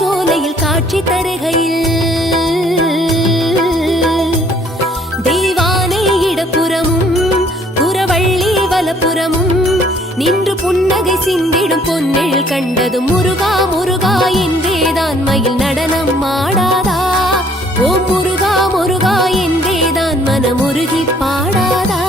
பூஞ்சோலையில் காட்சி தருகையில் தெய்வானை இடப்புறமும் புறவள்ளி வலப்புறமும் நின்று புன்னகை சிந்திடும் பொன்னெழில் கண்டதும் முருகா முருகா என்றேதான் மயில் நடனம் ஆடாதா? ஓ முருகா முருகா என்றேதான் மனமுருகி பாடாதா?